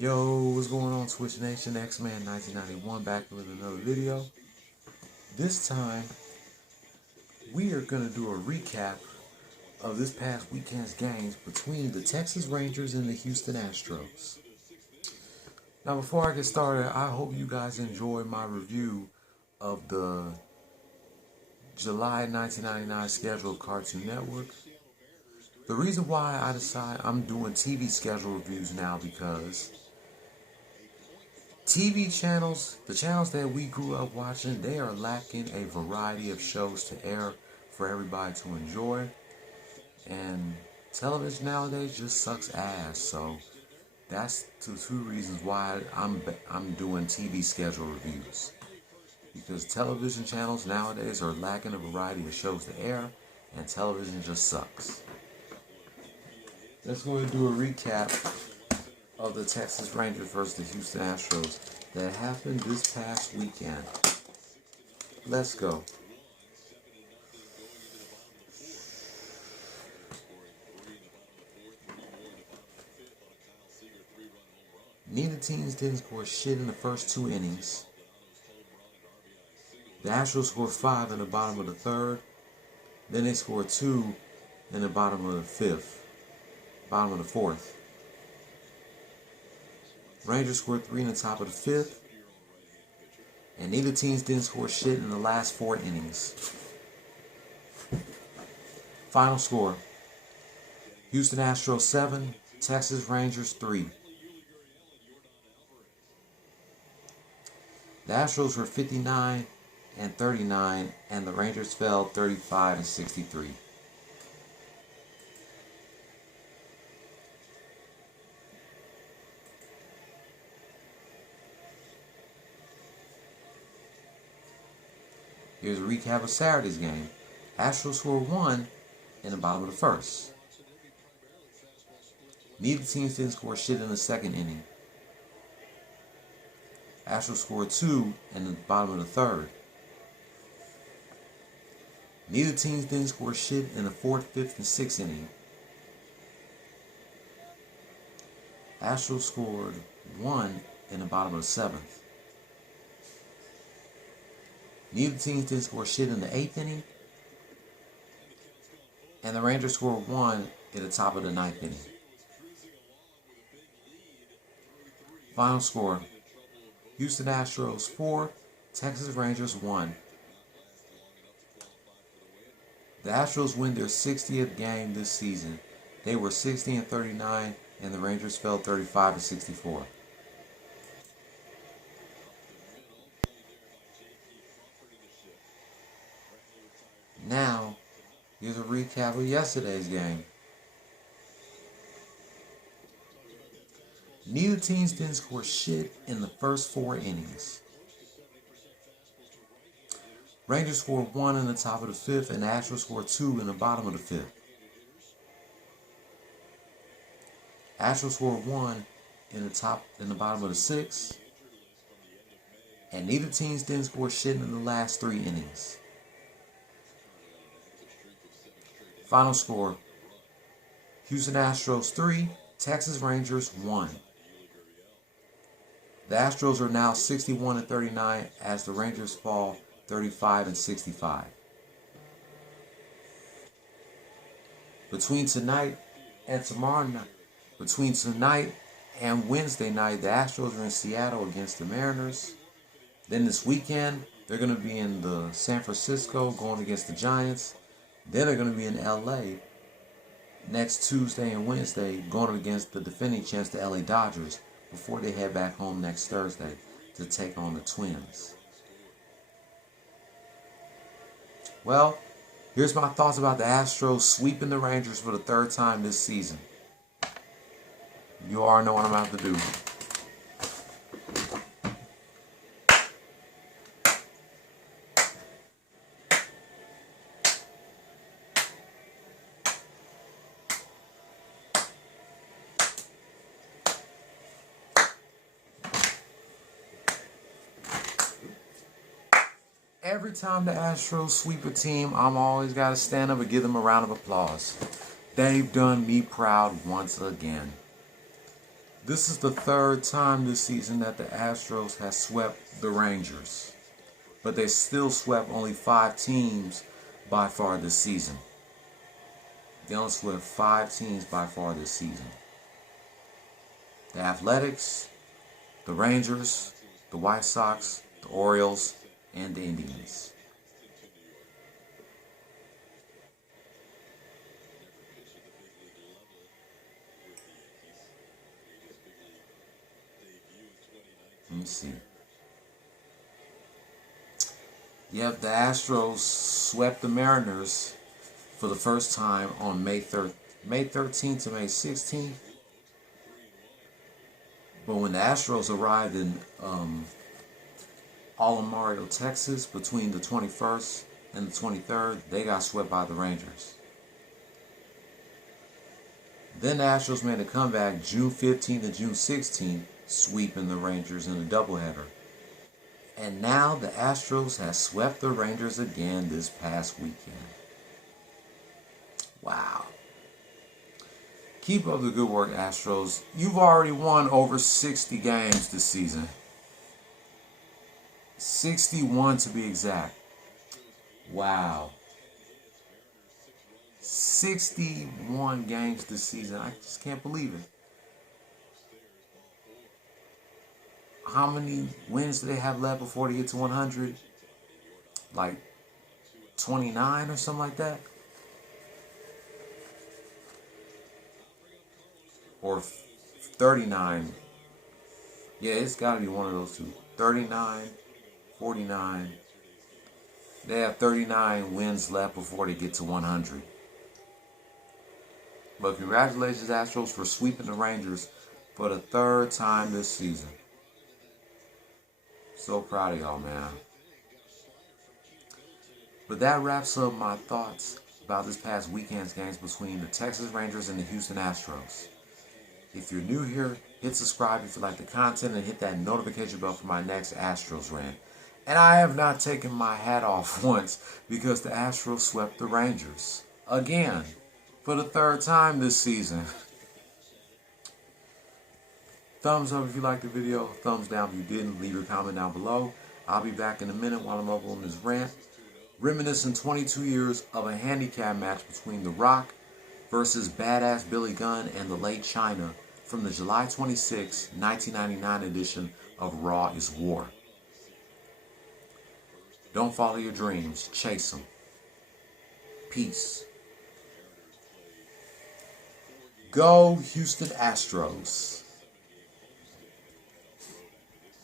Yo, what's going on, Twitch Nation? X-Man 1991 back with another video. This time, we are going to do a recap of this past weekend's games between the Texas Rangers and the Houston Astros. Now, before I get started, I hope you guys enjoyed my review of the July 1999 schedule of Cartoon Network. The reason why I decided I'm doing TV schedule reviews now because TV channels, the channels that we grew up watching, they are lacking a variety of shows to air for everybody to enjoy. And television nowadays just sucks ass. So that's the two reasons why I'm doing TV schedule reviews. Because television channels nowadays are lacking a variety of shows to air, and television just sucks. Let's go ahead and do a recap of the Texas Rangers versus the Houston Astros that happened this past weekend. Let's go. Neither teams didn't score shit in the first two innings. The Astros scored 5 in the bottom of the third. Then they scored 2 in the bottom of the fourth. Rangers scored 3 in the top of the fifth. And neither teams didn't score shit in the last 4 innings. Final score: Houston Astros 7, Texas Rangers 3. The Astros were 59 and 39, and the Rangers fell 35 and 63. Here's a recap of Saturday's game. Astros scored 1 in the bottom of the first. Neither teams didn't score shit in the second inning. Astros scored 2 in the bottom of the third. Neither teams didn't score shit in the fourth, fifth, and sixth inning. Astros scored 1 in the bottom of the seventh. Neither teams didn't score shit in the eighth inning. And the Rangers scored 1 in the top of the ninth inning. Final score: Houston Astros 4, Texas Rangers 1. The Astros win their 60th game this season. They were 60 and 39, and the Rangers fell 35 and 64. Now, here's a recap of yesterday's game. Neither teams didn't score shit in the first 4 innings. Rangers scored 1 in the top of the fifth, and the Astros scored 2 in the bottom of the fifth. Astros scored 1 in the bottom of the sixth, and neither teams didn't score shit in the last 3 innings. Final score: Houston Astros 3, Texas Rangers 1. The Astros are now 61 and 39 as the Rangers fall 35 and 65. Between tonight and Wednesday night, the Astros are in Seattle against the Mariners. Then this weekend, they're going to be in San Francisco going against the Giants. Then they're going to be in LA next Tuesday and Wednesday going against the defending champs, the LA Dodgers, before they head back home next Thursday to take on the Twins. Well, here's my thoughts about the Astros sweeping the Rangers for the 3rd time this season. You already know what I'm about to do. Every time the Astros sweep a team, I'm always got to stand up and give them a round of applause. They've done me proud once again. This is the third time this season that the Astros has swept the Rangers. But they still swept only 5 teams by far this season. They only swept 5 teams by far this season. The Athletics, the Rangers, the White Sox, the Orioles, and the Indians. Let me see. Yep, the Astros swept the Mariners for the first time on May 13th to May 16th. But when the Astros arrived in Alamario, Texas, between the 21st and the 23rd, they got swept by the Rangers. Then the Astros made a comeback June 15th and June 16th, sweeping the Rangers in a doubleheader. And now the Astros have swept the Rangers again this past weekend. Wow. Keep up the good work, Astros. You've already won over 60 games this season. 61 to be exact. Wow. 61 games this season. I just can't believe it. How many wins do they have left before they get to 100? Like 29 or something like that? Or 39. Yeah, it's got to be one of those two. 39, 49. They have 39 wins left before they get to 100. But congratulations, Astros, for sweeping the Rangers for the third time this season. So proud of y'all, man. But that wraps up my thoughts about this past weekend's games between the Texas Rangers and the Houston Astros. If you're new here, hit subscribe if you like the content and hit that notification bell for my next Astros rant. And I have not taken my hat off once because the Astros swept the Rangers. Again, for the third time this season. Thumbs up if you liked the video. Thumbs down if you didn't. Leave your comment down below. I'll be back in a minute while I'm up on this rant. Reminiscing 22 years of a handicap match between The Rock versus Badass Billy Gunn and the Late China from the July 26, 1999 edition of Raw is War. Don't follow your dreams. Chase them. Peace. Go Houston Astros.